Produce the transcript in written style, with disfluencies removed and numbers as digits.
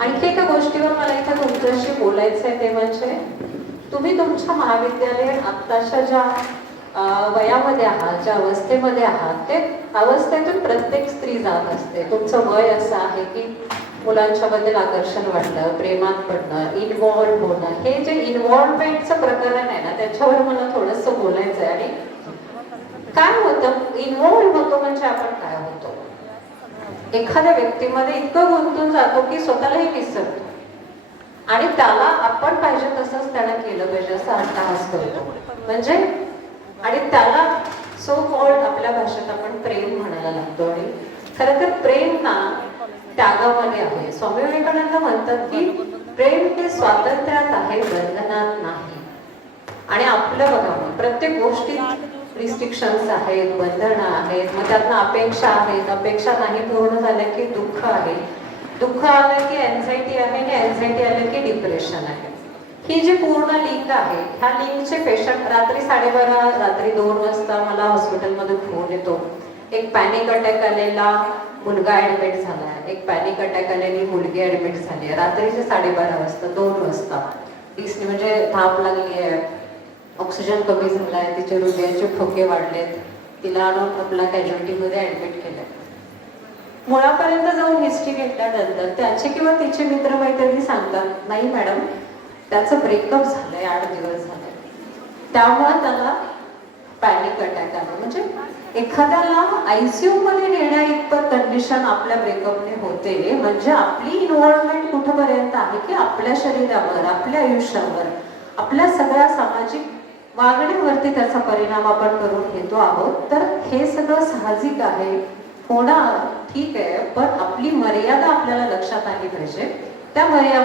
आणखी एका गोष्टीवर मला इथं तुमच्याशी बोलायचं आहे, ते म्हणजे तुम्ही तुमच्या महाविद्यालय आत्ताच्या ज्या वयामध्ये आहात, ज्या अवस्थेमध्ये आहात, ते अवस्थेतून प्रत्येक स्त्री जात असते. तुमचं वय असं आहे की मुलांच्या बद्दल आकर्षण वाटणं, प्रेमात पडणं, इन्व्हॉल्व होणं. हे जे इन्व्हॉल्वमेंटचं प्रकरण आहे ना, त्याच्यावर मला थोडंसं बोलायचं आहे. आणि काय होतं, इन्व्हॉल्व होतो म्हणजे आपण काय होतो, एखाद्या व्यक्तीमध्ये इतकं गुंतून जातो की स्वतःलाही विसरतो आणि त्याला आपण पाहिजे तसंच त्याला केलं पाहिजे असं अट्टहास करतो. म्हणजे आणि त्याला सो कॉल्ड आपल्या भाषेत आपण प्रेम म्हणायला लागतो. आणि खरं तर प्रेम ना त्यागामध्ये आहे. स्वामी विवेकानंद म्हणतात की प्रेम हे स्वातंत्र्यात आहे, बंधनात नाही. आणि आपलं बघा, प्रत्येक गोष्टीत रिस्ट्रिक्शन्स आहेत, बंधनं आहेत, मग त्यातनं अपेक्षा आहेत, अपेक्षा नाही पूर्ण झाल्या की दुःख आहे, दुःख आलं की एन्झायटी आहे, आणि एन्झायटी आलं की डिप्रेशन आहे. ही जी पूर्ण लिंक आहे, ह्या लिंकचे पेशंट रात्री 12:30, रात्री 2 वाजता मला हॉस्पिटलमधून फोन येतो. एक पॅनिक अटॅक आलेला मुलगा ऍडमिट झालाय, एक पॅनिक अटॅक आलेली मुलगी ऍडमिट झाली आहे, रात्रीचे 12:30 वाजता, 2 वाजता. म्हणजे धाप लागली आहे, ऑक्सिजन कमी झालाय, तिचे हृदयाचे ठोके वाढलेत, तिला आणून आपला कॅज्युअल्टीमध्ये ऍडमिट केलंय. मुळापर्यंत जाऊन हिस्ट्री घेतल्यानंतर त्याचे किंवा तिचे मित्रमैत्रिणी सांगतात, नाही मॅडम, त्याचं ब्रेकअप झालंय, 8 दिवस झाले, त्यामुळे त्याला पॅनिक अटॅक आला. म्हणजे एखाद्याला आयसीयू मध्ये नेण्या इतपत कंडिशन आपल्या ब्रेकअपने होते. म्हणजे आपली इन्व्हॉल्वमेंट कुठपर्यंत आहे की आपल्या शरीरावर, आपल्या आयुष्यावर, आपल्या सगळ्या सामाजिक वागण्यावरती त्याचा परिणाम आपण करून घेतो आहोत. तर हे सगळं साहजिक आहे, होणार ठीक आहे, पण आपली मर्यादा आपल्याला लक्षात आली पाहिजे. त्या मर्यादा